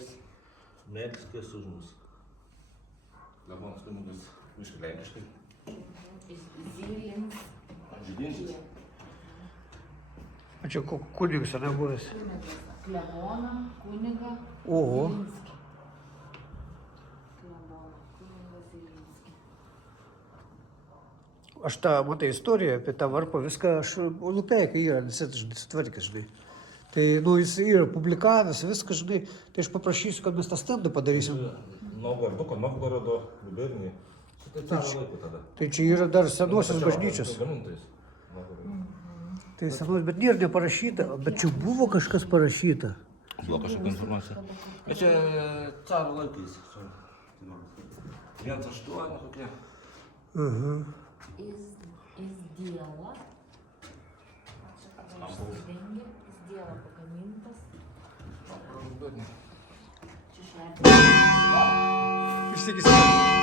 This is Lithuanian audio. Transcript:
kunigas Melskės užmus. Klebonas kunigas miškai lenkiškai. Zylins. Žydintis. A čia kunigas, ar ne buvęs? Kleboną, kunigą. Oho. Zilinskį. Kleboną, kunigą Zilinskį. Aš tą, matai, istoriją apie tą varpą, viską aš lupeikai yra, nesitvarkęs, žinai. Tai, nu, jis yra publikavęs, viską, žinai, tai aš paprašysiu, kad mes tą stendą padarysim. Novgarduko, Novgorodo gubernijai. Tai caro laikų tada. Tai čia yra dar senosios bažnyčios. Gamintais. Tai senos, bet nėra neparašyta, bet čia buvo kažkas parašyta. Buvo kažkokia informacija. Bet čia caro laikais. 1.8 kokie. Из дела. Деньги. Из дела pagamintas. Čia šlepia. Vis tiek jis